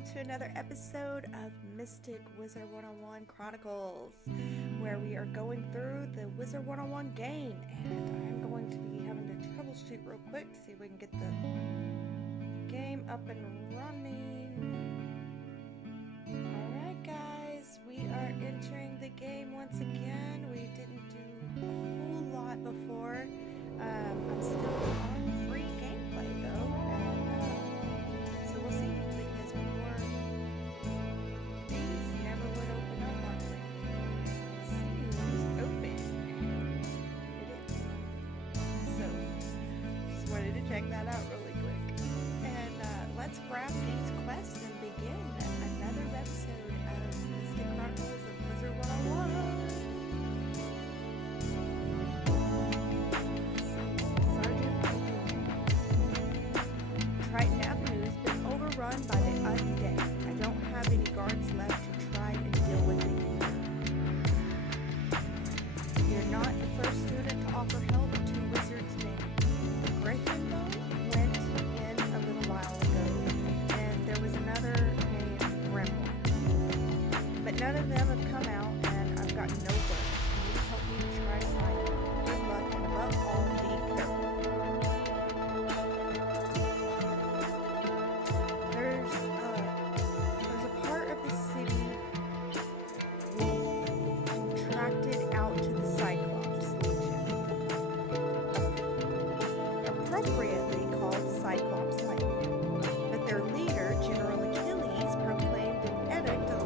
welcome to another episode of Mystic Wizard101 Chronicles, where we are going through the Wizard101 game, and I'm going to be having to troubleshoot real quick, see if we can get the game up and running. Alright guys, we are entering the game once again. We didn't do a whole lot before. I'm still on free gameplay though, and so we'll see, because before these never would open up on free gameplay. Seems open. It is. So, just wanted to check that out really quick. And let's grab these quests and begin another episode of Mystic Chronicles of Wizard101. Triton Avenue has been overrun by the undead. I don't have any guards left to try and deal with it either. You're not the first student to offer help to Wizard's name. Gryffindor went in a little while ago, and there was another named Gremlin. But none of them have come out, and I've got no word. Can you help me try to find them? Good luck, and above all, be careful. Appropriately called Cyclops Lane, but their leader, General Achilles, proclaimed an edict of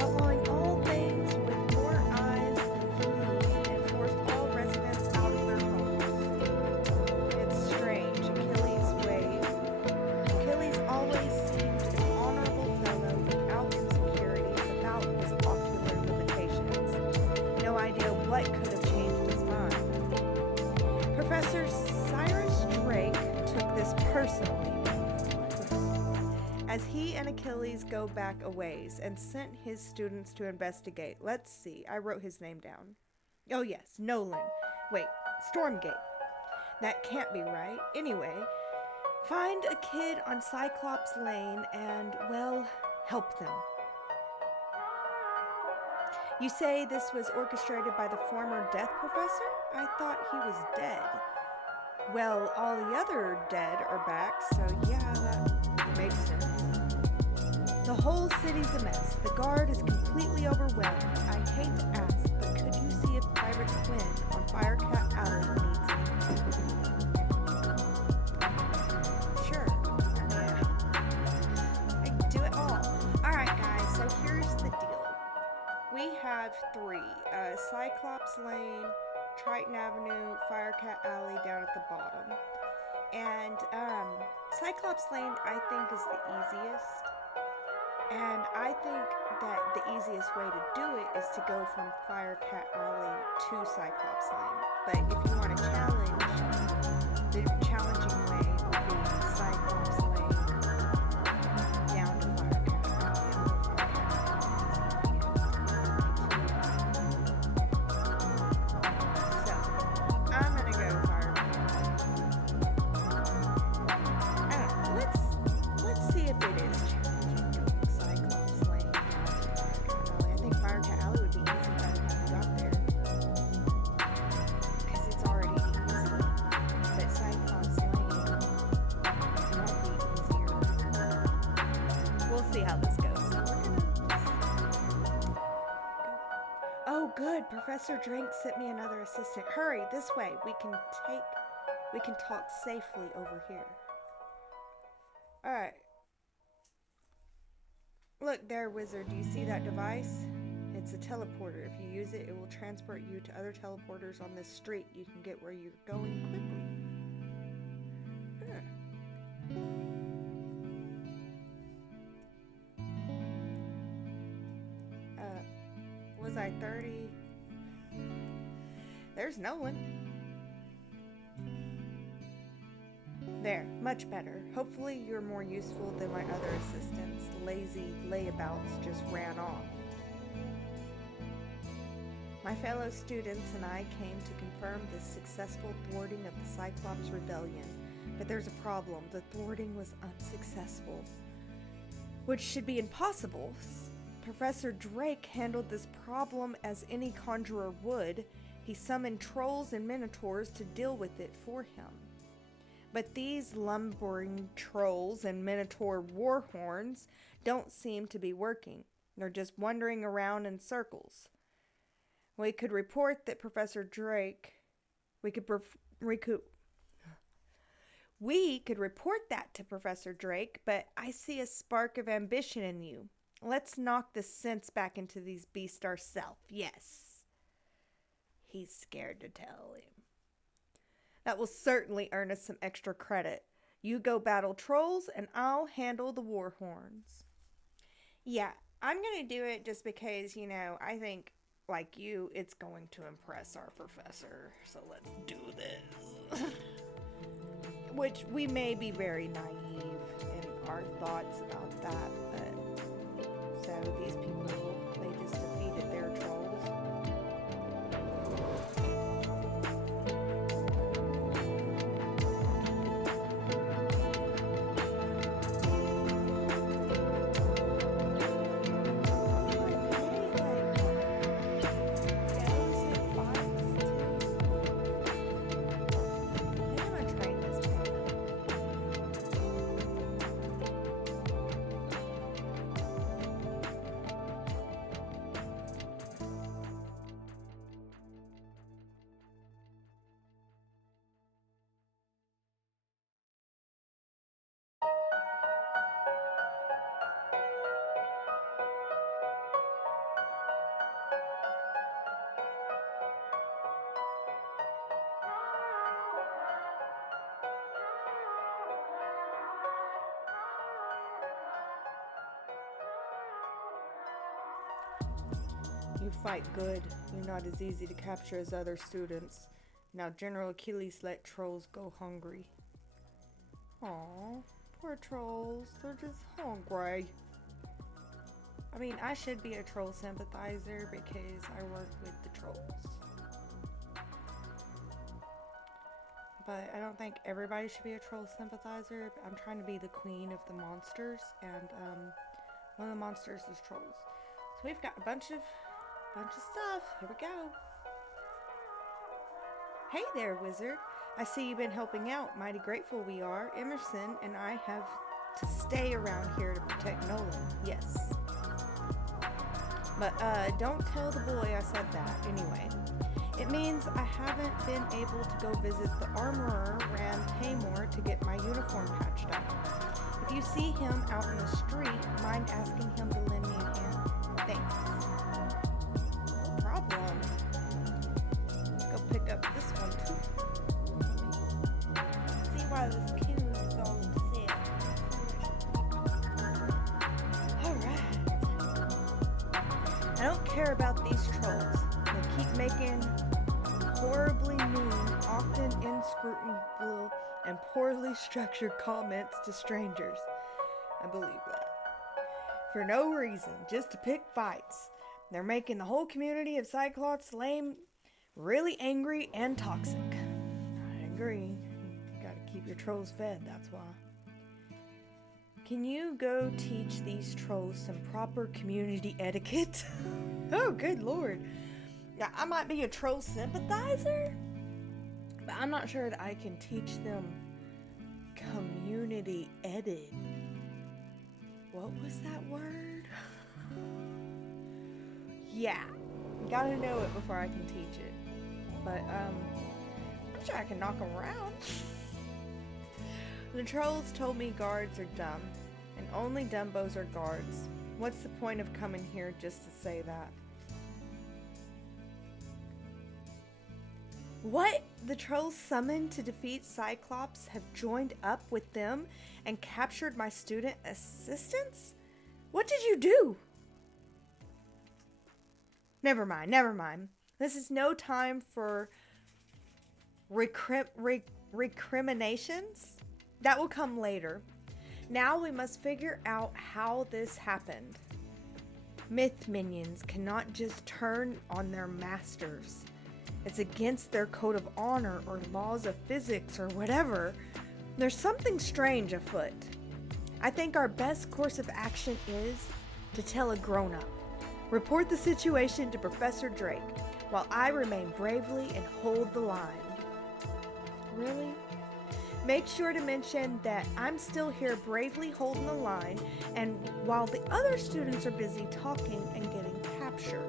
outlawing all things with more eyes than he, and forced all residents out of their homes. It's strange, Achilles' way. Achilles always seemed an honorable fellow without insecurity about his ocular limitations. No idea what could have changed his mind. Professor Cyrus Drake took this personally, as he and Achilles go back a ways, and sent his students to investigate. Let's see, I wrote his name down. Oh yes, Nolan. Wait, Stormgate. That can't be right. Anyway, find a kid on Cyclops Lane and, well, help them. You say this was orchestrated by the former death professor? I thought he was dead. Well, all the other dead are back, so yeah, that makes sense. The whole city's a mess. The guard is completely overwhelmed. I hate to ask, but could you see if Pirate Quinn on Firecat Alley needs me? Sure. I can do it all. Alright guys, so here's the deal. We have three, Cyclops Lane, Triton Avenue, Firecat Alley down at the bottom. And Cyclops Lane, I think, is the easiest. And I think that the easiest way to do it is to go from Firecat Alley to Cyclops Lane. But if you want a challenge, the challenging way would be Cyclops Lane down to Firecat Alley. Professor Drake sent me another assistant. Hurry, this way. We can talk safely over here. Alright. Look there, wizard. Do you see that device? It's a teleporter. If you use it, it will transport you to other teleporters on this street. You can get where you're going quickly. Was I 30? There's no one. There, much better. Hopefully you're more useful than my other assistants. Lazy layabouts just ran off. My fellow students and I came to confirm the successful thwarting of the Cyclops rebellion. But there's a problem. The thwarting was unsuccessful, which should be impossible. Professor Drake handled this problem as any conjurer would. He summoned trolls and minotaurs to deal with it for him. But these lumbering trolls and minotaur warhorns don't seem to be working. They're just wandering around in circles. We could report that Professor Drake... We could report that to Professor Drake, but I see a spark of ambition in you. Let's knock the sense back into these beasts ourselves. Yes. He's scared to tell him. That will certainly earn us some extra credit. You go battle trolls, and I'll handle the war horns. Yeah, I'm going to do it just because, I think, like you, it's going to impress our professor. So let's do this. Which we may be very naive in our thoughts about that, but so these people, they just defeated their trolls. You fight good. You're not as easy to capture as other students. Now General Achilles let trolls go hungry. Aw, poor trolls. They're just hungry. I mean, I should be a troll sympathizer because I work with the trolls. But I don't think everybody should be a troll sympathizer. I'm trying to be the queen of the monsters, and one of the monsters is trolls. So we've got a bunch of stuff. Here we go. Hey there, wizard. I see you've been helping out. Mighty grateful we are. Emerson and I have to stay around here to protect Nolan. Yes. But don't tell the boy I said that. Anyway, it means I haven't been able to go visit the armorer Ram Paymore to get my uniform patched up. If you see him out in the street, mind asking him to lend me a hand? Thanks. Let's go pick up this one too. See why this coon is all upset. Alright. I don't care about these trolls. They keep making horribly mean, often inscrutable, and poorly structured comments to strangers. I believe that. For no reason, just to pick fights. They're making the whole community of Cyclops lame, really angry, and toxic. I agree. You gotta keep your trolls fed, that's why. Can you go teach these trolls some proper community etiquette? Oh, good lord. Yeah, I might be a troll sympathizer, but I'm not sure that I can teach them community etiquette. What was that word? Yeah, gotta know it before I can teach it. But, I'm sure I can knock them around. The trolls told me guards are dumb, and only Dumbos are guards. What's the point of coming here just to say that? What? The trolls summoned to defeat Cyclops have joined up with them and captured my student assistants? What did you do? Never mind. This is no time for recriminations. That will come later. Now we must figure out how this happened. Myth minions cannot just turn on their masters. It's against their code of honor or laws of physics or whatever. There's something strange afoot. I think our best course of action is to tell a grown-up. Report the situation to Professor Drake, while I remain bravely and hold the line. Really? Make sure to mention that I'm still here bravely holding the line, and while the other students are busy talking and getting captured.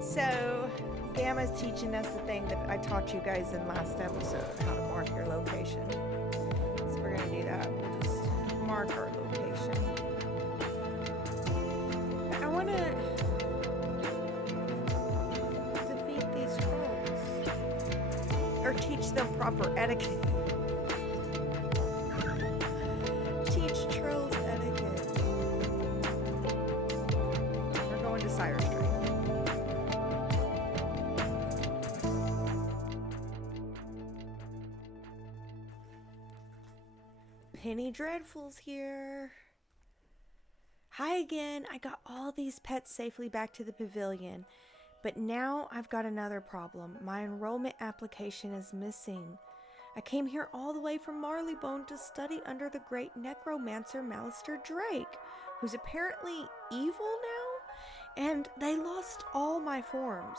So, Gamma's teaching us the thing that I taught you guys in last episode, how to mark your location. So we're going to do that. We'll just mark our location. I want to defeat these trolls. Or teach them proper etiquette. Teach trolls etiquette. We're going to Cyrus Drake. Penny Dreadful's here. Hi again. I got all these pets safely back to the pavilion, but now I've got another problem. My enrollment application is missing. I came here all the way from Marleybone to study under the great necromancer Malister Drake, who's apparently evil now, and they lost all my forms.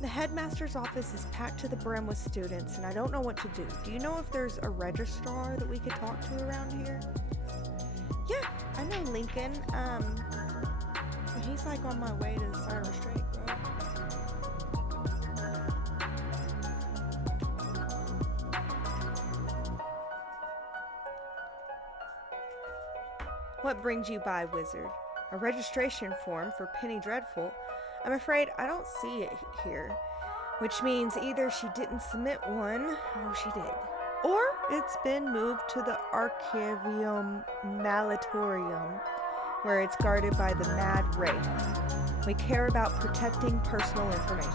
The headmaster's office is packed to the brim with students, and I don't know what to do. Do you know if there's a registrar that we could talk to around here? Yeah, I know Lincoln. He's like on my way to Cyrus Drake, bro. What brings you by, wizard? A registration form for Penny Dreadful? I'm afraid I don't see it here, which means either she didn't submit one, oh she did, or it's been moved to the Archivium Malatorium, where it's guarded by the Mad Wraith. We care about protecting personal information.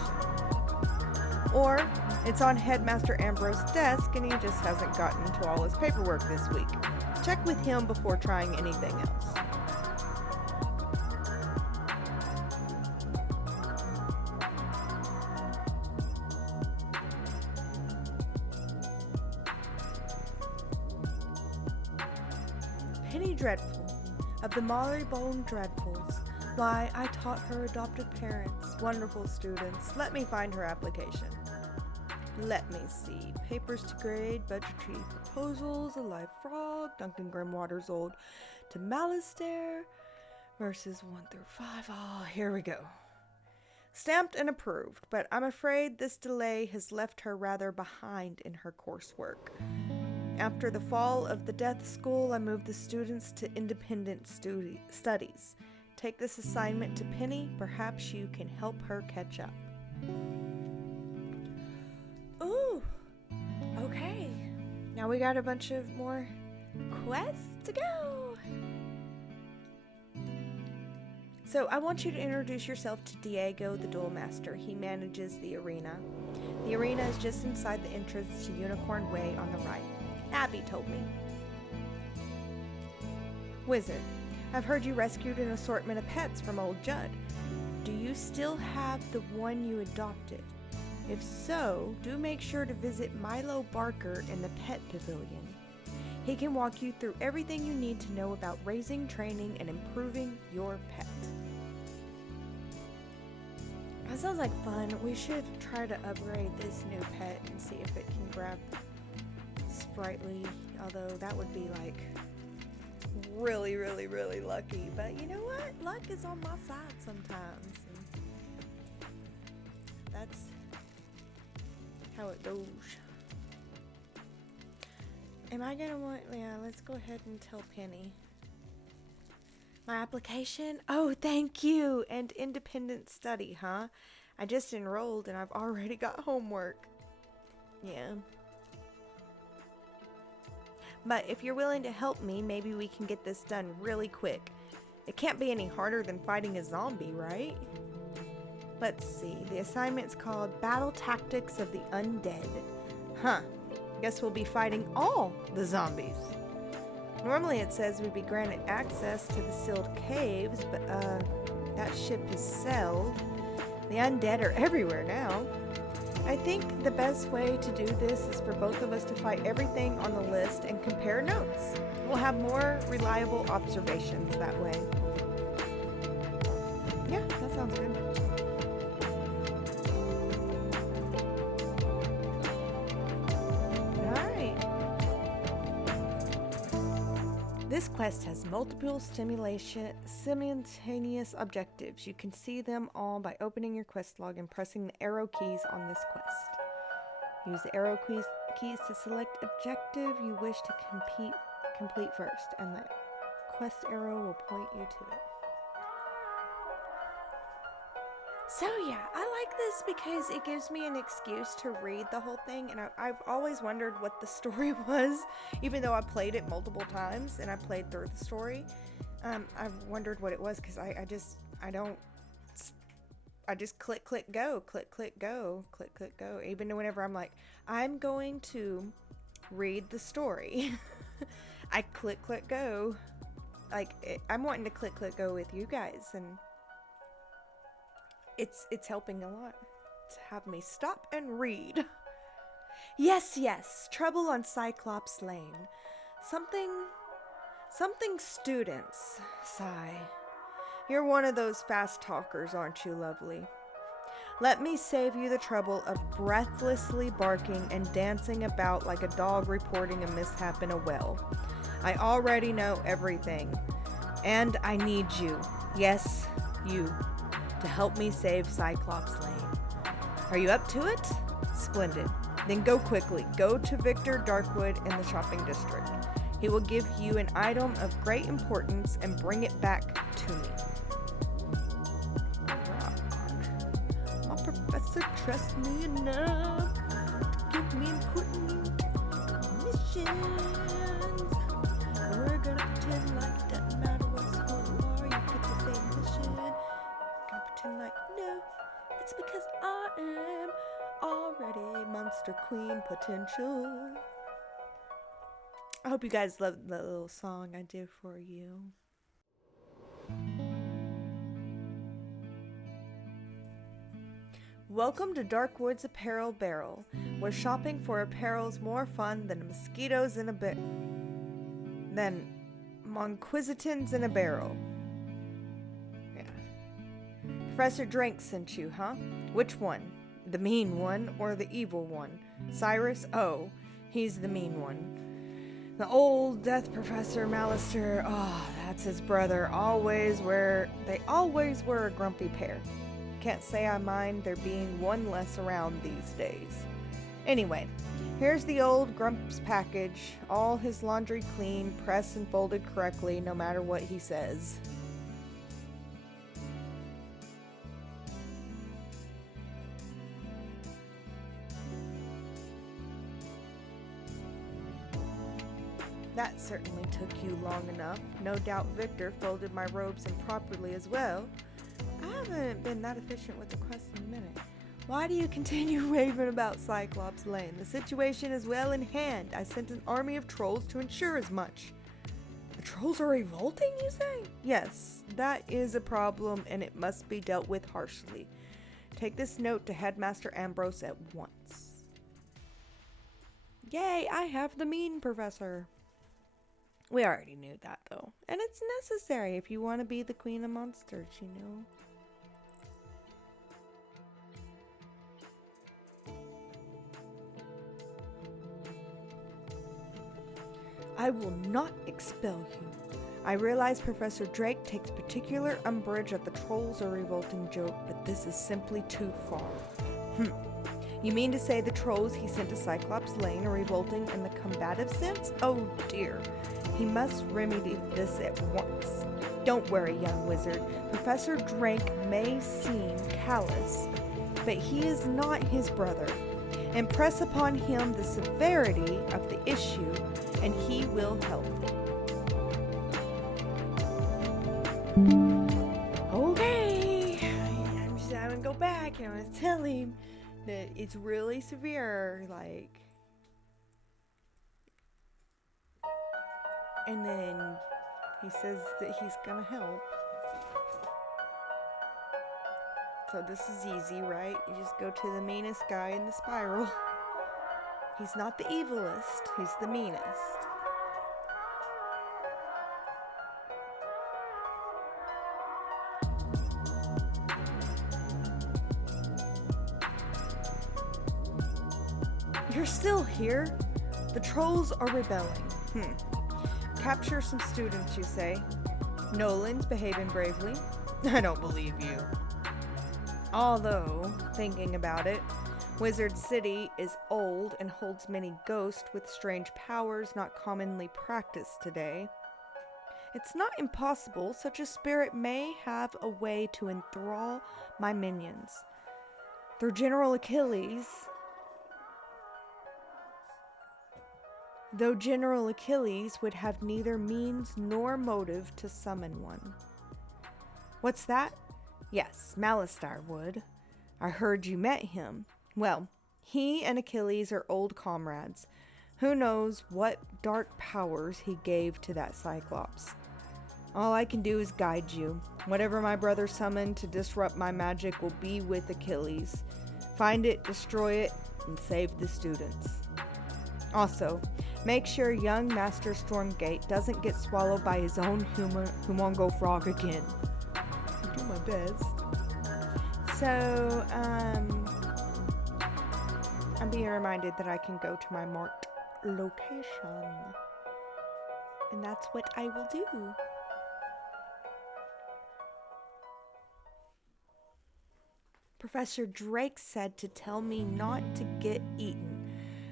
Or it's on Headmaster Ambrose's desk and he just hasn't gotten to all his paperwork this week. Check with him before trying anything else. Penny Dreadful, of the Marleybone Dreadfuls. Why, I taught her adopted parents, wonderful students. Let me find her application. Let me see. Papers to grade, budgetary proposals, a live frog, Duncan Grimwater's Ode to Malister, verses 1 through 5. Oh, here we go. Stamped and approved, but I'm afraid this delay has left her rather behind in her coursework. After the fall of the Death School, I moved the students to independent studies. Take this assignment to Penny. Perhaps you can help her catch up. Ooh, okay. Now we got a bunch of more quests to go. So I want you to introduce yourself to Diego, the Duel Master. He manages the arena. The arena is just inside the entrance to Unicorn Way on the right. Abby told me. Wizard, I've heard you rescued an assortment of pets from old Judd. Do you still have the one you adopted? If so, do make sure to visit Milo Barker in the Pet Pavilion. He can walk you through everything you need to know about raising, training, and improving your pet. That sounds like fun. We should try to upgrade this new pet and see if it can grab Sprightly, although that would be like really, really, really lucky. But you know what? Luck is on my side sometimes. And that's how it goes. Am I gonna want, yeah, let's go ahead and tell Penny. My application? Oh, thank you. And independent study, huh? I just enrolled and I've already got homework. Yeah. But if you're willing to help me, maybe we can get this done really quick. It can't be any harder than fighting a zombie, right? Let's see. The assignment's called Battle Tactics of the Undead. Huh. Guess we'll be fighting all the zombies. Normally it says we'd be granted access to the sealed caves, but that ship is sailed. The undead are everywhere now. I think the best way to do this is for both of us to fight everything on the list and compare notes. We'll have more reliable observations that way. Yeah, that sounds good. Alright. This quest has multiple simultaneous objectives. You can see them all by opening your quest log and pressing the arrow keys on this quest. Use the arrow keys to select objective you wish to complete first, and the quest arrow will point you to it. So yeah, I like this because it gives me an excuse to read the whole thing, and I've always wondered what the story was, even though I played it multiple times and I played through the story. I've wondered what it was because I just click, go, click, go, click, go. Even whenever I'm like, I'm going to read the story, I click, go. Like, I'm wanting to click, go with you guys, and it's helping a lot to have me stop and read. Yes, trouble on Cyclops Lane. Something students. Sigh. You're one of those fast talkers, aren't you, lovely? Let me save you the trouble of breathlessly barking and dancing about like a dog reporting a mishap in a well. I already know everything. And I need you. Yes, you. To help me save Cyclops Lane. Are you up to it? Splendid. Then go quickly. Go to Victor Darkwood in the shopping district. He will give you an item of great importance and bring it back to me. My professor trusts me enough to give me important missions. We're gonna pretend like it doesn't matter what school you are, you pick the same mission. Pretend like, no, it's because I am already Monster Queen potential. I hope you guys love the little song I did for you. Welcome to Darkwood's Apparel Barrel, where shopping for apparel's more fun than mosquitoes in a than Monquisitins in a barrel. Professor Drake sent you, huh? Which one? The mean one or the evil one? Cyrus? Oh, he's the mean one. The old death professor Malister, that's his brother. They always were a grumpy pair. Can't say I mind there being one less around these days. Anyway, here's the old Grump's package. All his laundry clean, pressed and folded correctly, no matter what he says. That certainly took you long enough. No doubt Victor folded my robes improperly as well. I haven't been that efficient with the quest in a minute. Why do you continue raving about Cyclops Lane? The situation is well in hand. I sent an army of trolls to ensure as much. The trolls are revolting, you say? Yes, that is a problem and it must be dealt with harshly. Take this note to Headmaster Ambrose at once. Yay, I have the mean professor. We already knew that, though. And it's necessary if you want to be the queen of monsters, you know. I will not expel you. I realize Professor Drake takes particular umbrage at the trolls are revolting joke, but this is simply too far. You mean to say the trolls he sent to Cyclops Lane are revolting in the combative sense? Oh dear. He must remedy this at once. Don't worry, young wizard. Professor Drake may seem callous, but he is not his brother. Impress upon him the severity of the issue, and he will help. Okay. I'm gonna go back and I'm gonna tell him that it's really severe, like. And then he says that he's gonna help. So this is easy, right? You just go to the meanest guy in the spiral. He's not the evilest, he's the meanest. You're still here? The trolls are rebelling. Capture some students, you say? Nolan's behaving bravely. I don't believe you. Although, thinking about it, Wizard City is old and holds many ghosts with strange powers not commonly practiced today. It's not impossible such a spirit may have a way to enthrall my minions. Though General Achilles would have neither means nor motive to summon one. What's that? Yes, Malistar would. I heard you met him. Well, he and Achilles are old comrades. Who knows what dark powers he gave to that Cyclops. All I can do is guide you. Whatever my brother summoned to disrupt my magic will be with Achilles. Find it, destroy it, and save the students. Also, make sure young Master Stormgate doesn't get swallowed by his own humongo frog again. I'll do my best. So, I'm being reminded that I can go to my marked location. And that's what I will do. Professor Drake said to tell me not to get eaten.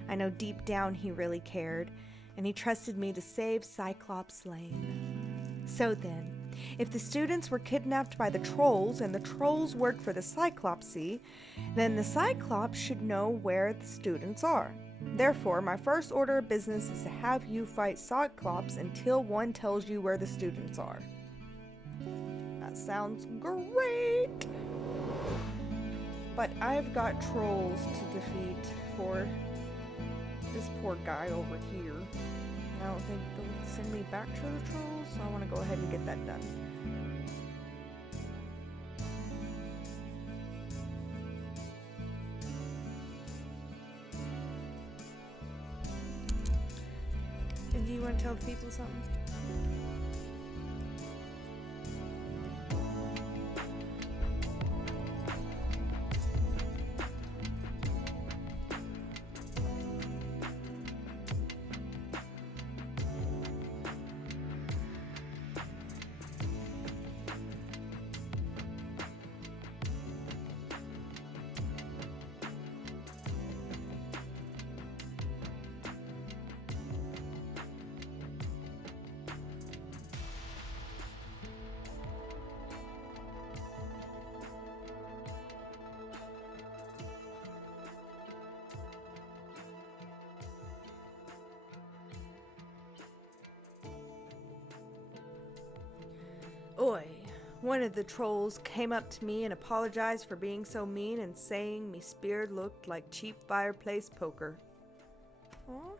I know deep down he really cared, and he trusted me to save Cyclops Lane. So then, if the students were kidnapped by the trolls and the trolls worked for the Cyclopsy, then the Cyclops should know where the students are. Therefore, my first order of business is to have you fight Cyclops until one tells you where the students are. That sounds great! But I've got trolls to defeat for this poor guy over here. I don't think they'll send me back to the trolls, so I want to go ahead and get that done. And do you want to tell the people something? Oi, one of the trolls came up to me and apologized for being so mean and saying me spear looked like cheap fireplace poker. Aw.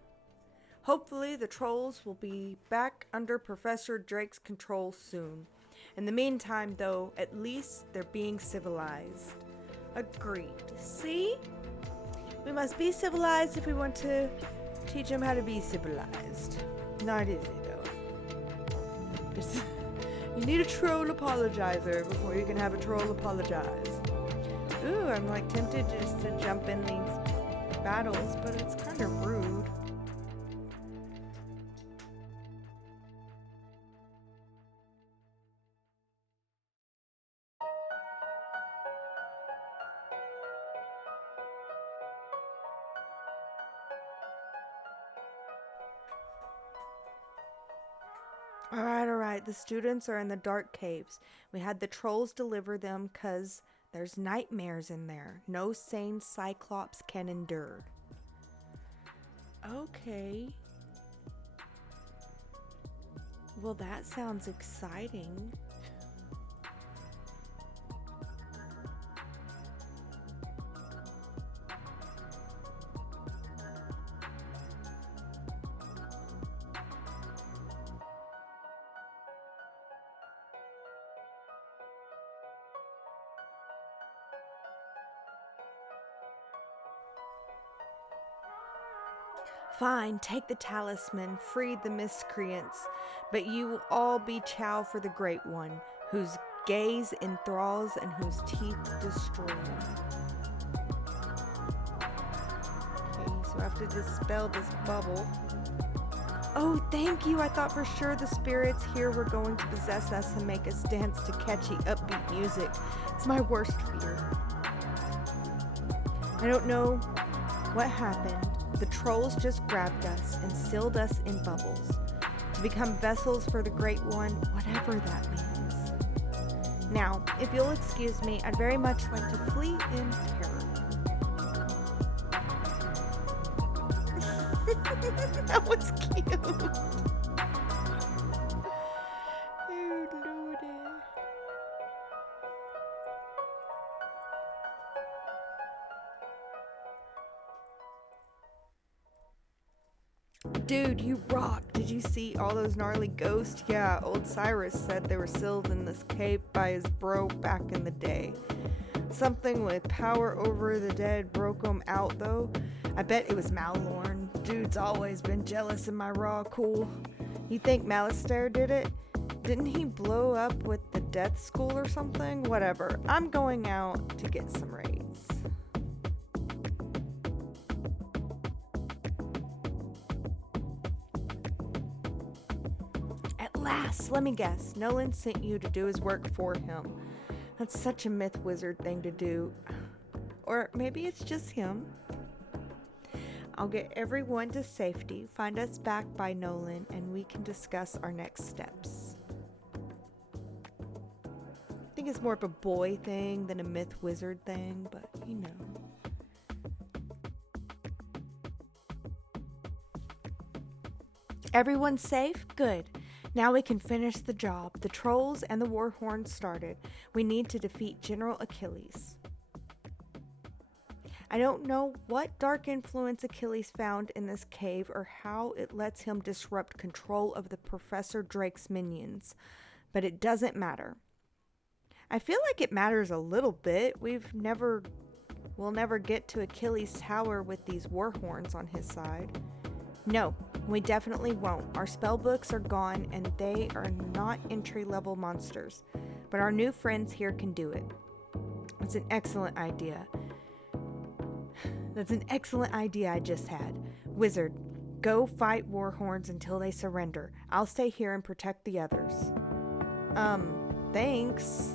Hopefully the trolls will be back under Professor Drake's control soon. In the meantime, though, at least they're being civilized. Agreed. See? We must be civilized if we want to teach them how to be civilized. Not easy, though. You need a troll apologizer before you can have a troll apologize. Ooh, I'm like tempted just to jump in these battles, but it's kind of rude. Alright, the students are in the dark caves. We had the trolls deliver them because there's nightmares in there. No sane Cyclops can endure. Okay. Well, that sounds exciting. Fine, take the talisman, free the miscreants, but you will all be chow for the Great One, whose gaze enthralls and whose teeth destroy. Okay, so I have to dispel this bubble. Oh, thank you. I thought for sure the spirits here were going to possess us and make us dance to catchy, upbeat music. It's my worst fear. I don't know what happened. The trolls just grabbed us and sealed us in bubbles to become vessels for the Great One, whatever that means. Now, if you'll excuse me, I'd very much like to flee in terror. That was cute. Oh, Lordy. Dude, you rock. Did you see all those gnarly ghosts? Yeah, old Cyrus said they were sealed in this cave by his bro back in the day. Something with power over the dead broke him out, though. I bet it was Malorn. Dude's always been jealous of my raw cool. You think Malistaire did it? Didn't he blow up with the death school or something? Whatever. I'm going out to get some raids. At last, let me guess. Nolan sent you to do his work for him. That's such a myth wizard thing to do. Or maybe it's just him. I'll get everyone to safety, find us back by Nolan, and we can discuss our next steps. I think it's more of a boy thing than a myth wizard thing, but you know. Everyone's safe? Good. Now we can finish the job. The trolls and the war horns started. We need to defeat General Achilles. I don't know what dark influence Achilles found in this cave or how it lets him disrupt control of the Professor Drake's minions, but it doesn't matter. I feel like it matters a little bit. We'll never get to Achilles' tower with these war horns on his side. No, we definitely won't. Our spell books are gone and they are not entry-level monsters, but our new friends here can do it. It's an excellent idea. That's an excellent idea I just had. Wizard, go fight warhorns until they surrender. I'll stay here and protect the others. Thanks.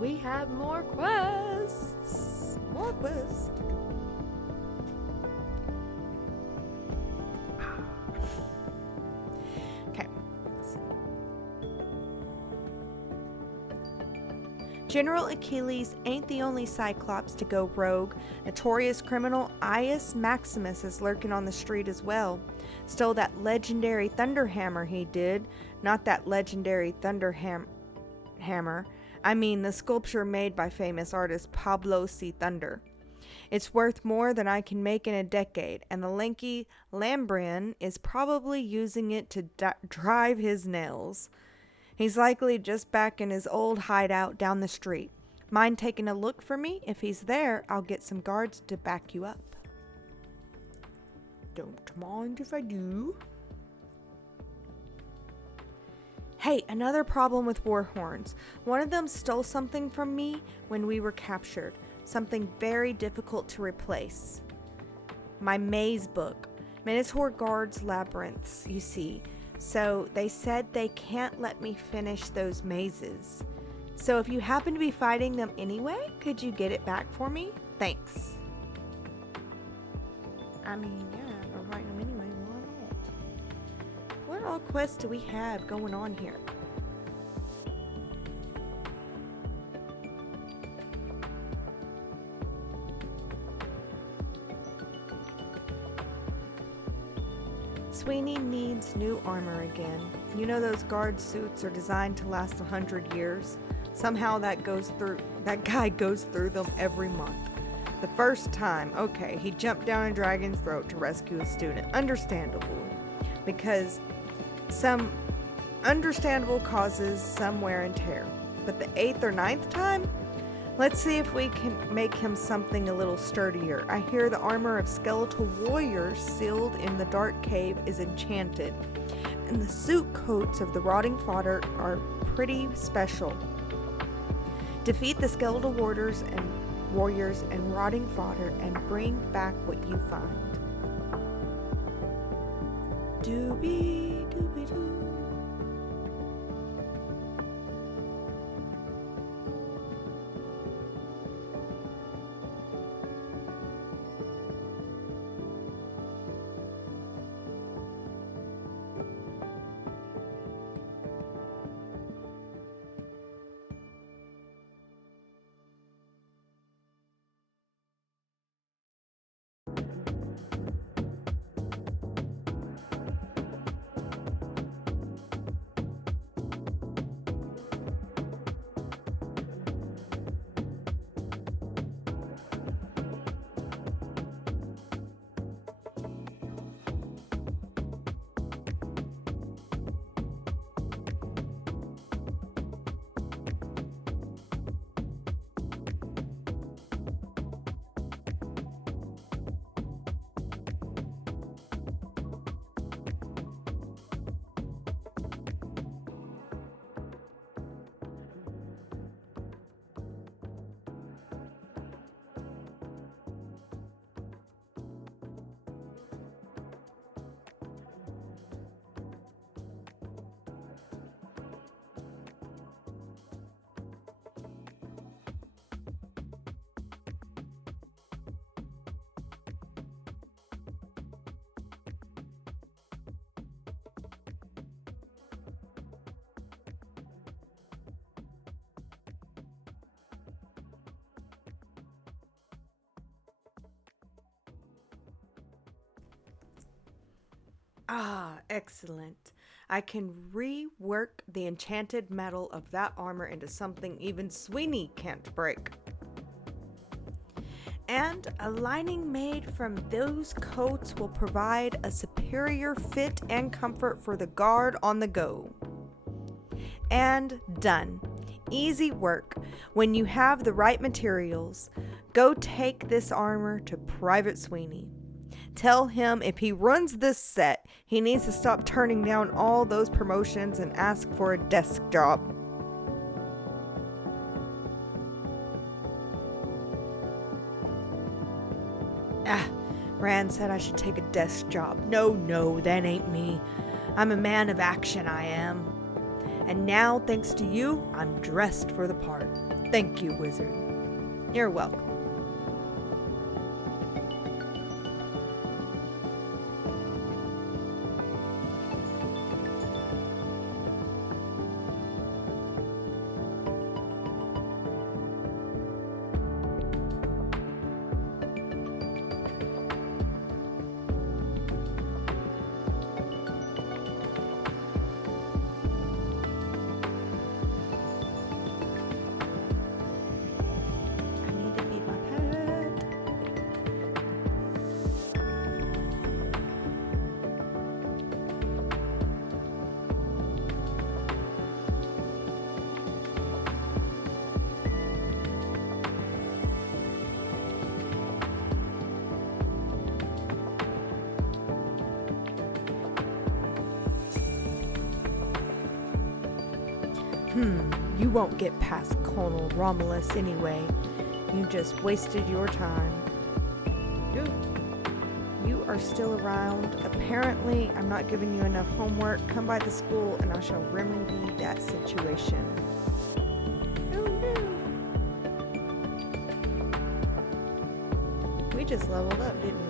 We have more quests. More quests. Okay. General Achilles ain't the only Cyclops to go rogue. Notorious criminal Ius Maximus is lurking on the street as well. Stole that legendary thunder hammer he did. Not that legendary thunder hammer. I mean the sculpture made by famous artist Pablo C. Thunder. It's worth more than I can make in a decade, and the lanky Lambrian is probably using it to drive his nails. He's likely just back in his old hideout down the street. Mind taking a look for me? If he's there, I'll get some guards to back you up. Don't mind if I do. Hey, another problem with warhorns. One of them stole something from me when we were captured. Something very difficult to replace. My maze book. Minotaur guards labyrinths, you see. So they said they can't let me finish those mazes. So if you happen to be fighting them anyway, could you get it back for me? Thanks. I mean, yeah, we're fighting them anyway. Why not? What all quests do we have going on here? Sweeney needs new armor again. You know those guard suits are designed to last 100 years? Somehow that guy goes through them every month. The first time, okay, he jumped down a dragon's throat to rescue a student. Understandable. Because some understandable causes some wear and tear. But the 8th or 9th time? Let's see if we can make him something a little sturdier. I hear the armor of skeletal warriors sealed in the dark cave is enchanted, and the suit coats of the rotting fodder are pretty special. Defeat the skeletal warriors and rotting fodder and bring back what you find. Doobie doobie doo. Ah, excellent. I can rework the enchanted metal of that armor into something even Sweeney can't break. And a lining made from those coats will provide a superior fit and comfort for the guard on the go. And done. Easy work. When you have the right materials, go take this armor to Private Sweeney. Tell him if he runs this set, he needs to stop turning down all those promotions and ask for a desk job. Rand said I should take a desk job. No, that ain't me. I'm a man of action, I am. And now, thanks to you, I'm dressed for the part. Thank you, Wizard. You're welcome. You won't get past Colonel Romulus anyway. You just wasted your time. Dude, you are still around. Apparently, I'm not giving you enough homework. Come by the school and I shall remedy that situation. Oh no. We just leveled up, didn't we?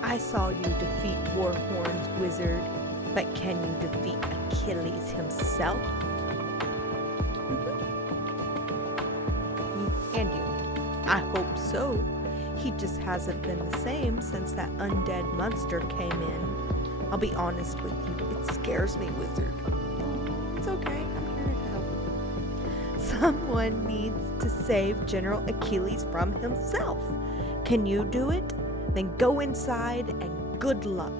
I saw you defeat Warhorn's wizard, but can you defeat Achilles himself? And you. I hope so. He just hasn't been the same since that undead monster came in. I'll be honest with you, it scares me, Wizard. It's okay, I'm here to help. Someone needs to save General Achilles from himself. Can you do it? Then go inside and good luck.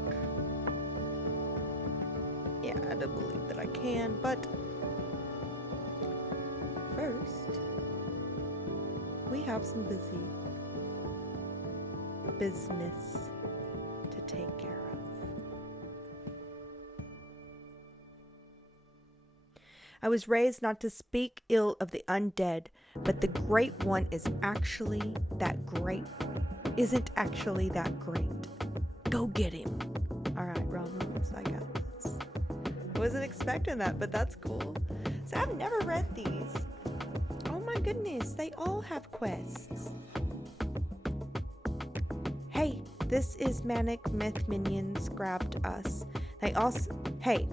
Yeah, I don't believe that I can, but first, we have some business to take care of. I was raised not to speak ill of the undead, but the Great One isn't actually that great. Go get him. Alright, Romulus, I got this. I wasn't expecting that, but that's cool. So I've never read these. Oh my goodness, they all have quests. Hey, this is Manic Myth Minions grabbed us.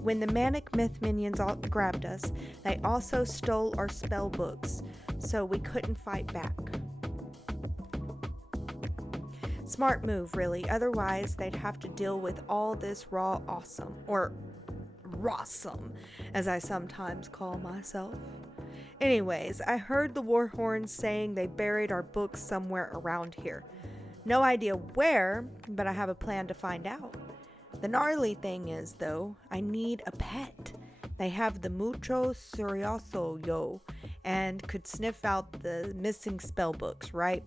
When the Manic Myth Minions all grabbed us, they also stole our spell books, so we couldn't fight back. Smart move, really. Otherwise, they'd have to deal with all this raw awesome, or rawsome, as I sometimes call myself. Anyways, I heard the war horns saying they buried our books somewhere around here. No idea where, but I have a plan to find out. The gnarly thing is, though, I need a pet. They have the Mucho Surioso yo, and could sniff out the missing spell books, right?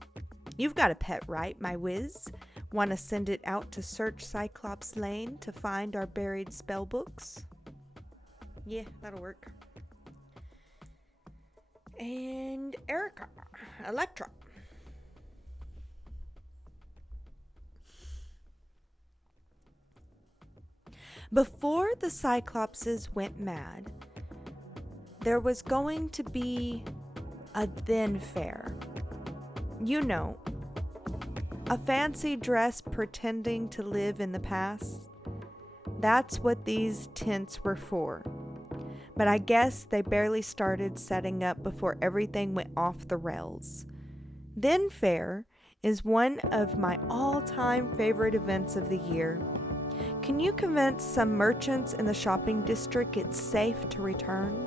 You've got a pet, right, my whiz? Want to send it out to search Cyclops Lane to find our buried spell books? Yeah, that'll work. And Electra. Before the Cyclopses went mad, there was going to be a then fair. You know, a fancy dress pretending to live in the past. That's what these tents were for. But I guess they barely started setting up before everything went off the rails. Then Fair is one of my all-time favorite events of the year. Can you convince some merchants in the shopping district it's safe to return?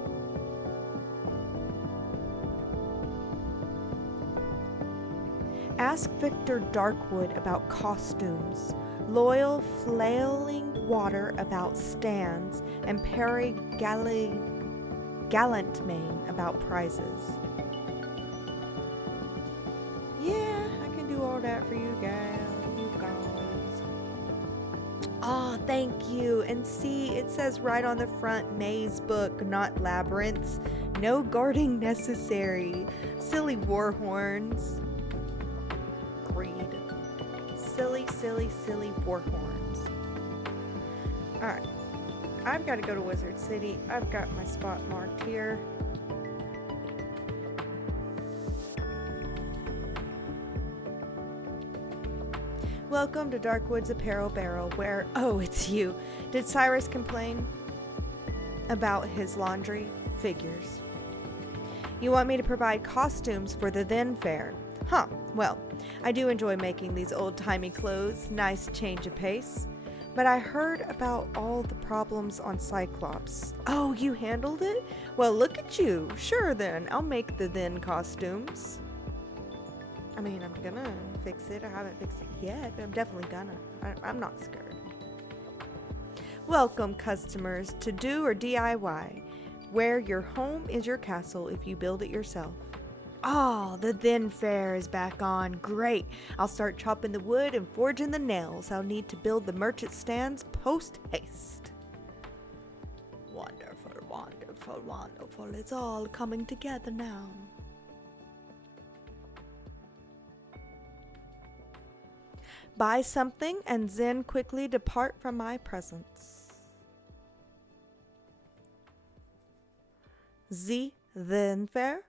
Ask Victor Darkwood about costumes, Loyal Flailing Water about stands, and Perry Gallantmane about prizes. Yeah, I can do all that for you guys. Oh, thank you. And see, it says right on the front, Maze book, not labyrinths. No guarding necessary. Silly war horns. Greed. Silly war horns. Alright. I've got to go to Wizard City. I've got my spot marked here. Welcome to Darkwood's Apparel Barrel, where... Oh, it's you. Did Cyrus complain about his laundry? Figures. You want me to provide costumes for the then fair? Huh, well, I do enjoy making these old-timey clothes. Nice change of pace. But I heard about all the problems on Cyclops. Oh, you handled it? Well, look at you. Sure then, I'll make the then costumes. I mean, I'm gonna fix it. I haven't fixed it yet, but I'm definitely gonna. I'm not scared. Welcome, customers, to Do or DIY, where your home is your castle if you build it yourself. Oh, the then fair is back on. Great. I'll start chopping the wood and forging the nails. I'll need to build the merchant stands post-haste. Wonderful, wonderful, wonderful. It's all coming together now. Buy something and then quickly depart from my presence. The then fair?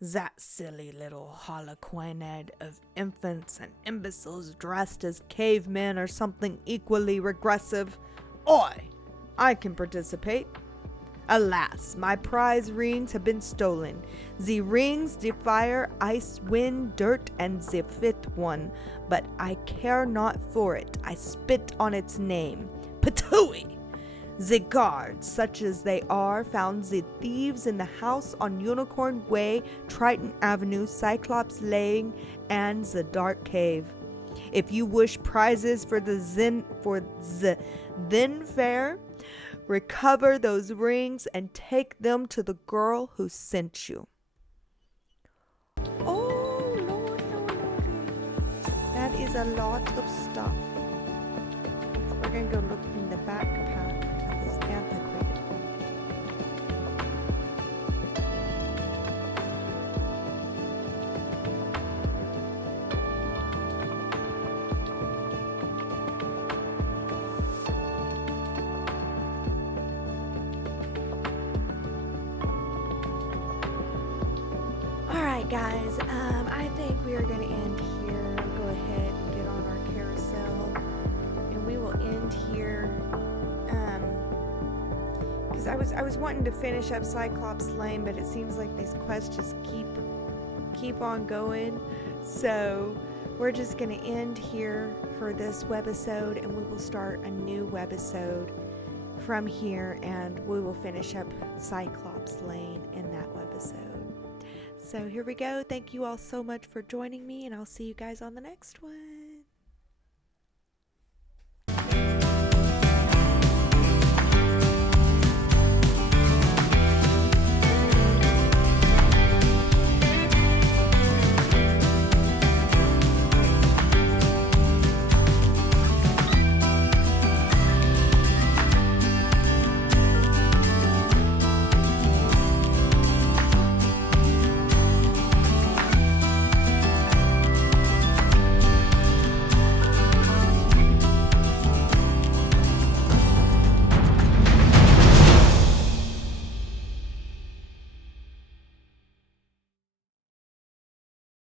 That silly little harlequinade of infants and imbeciles dressed as cavemen or something equally regressive. I can participate. Alas, my prize rings have been stolen. The rings, the fire, ice, wind, dirt, and the fifth one. But I care not for it. I spit on its name. Patooey! The guards, such as they are, found the thieves in the house on Unicorn Way, Triton Avenue, Cyclops Lane, and the Dark Cave. If you wish prizes for the then fair, recover those rings and take them to the girl who sent you. Oh, Lord, that is a lot of stuff. We're going to go look in the backpack at this antiquated one. Alright guys, I think we are going to end here. Go ahead and get on our carousel. And we will end here. Because I was wanting to finish up Cyclops Lane, but it seems like these quests just keep on going. So we're just going to end here for this webisode, and we will start a new webisode from here, and we will finish up Cyclops Lane in that webisode. So here we go. Thank you all so much for joining me, and I'll see you guys on the next one.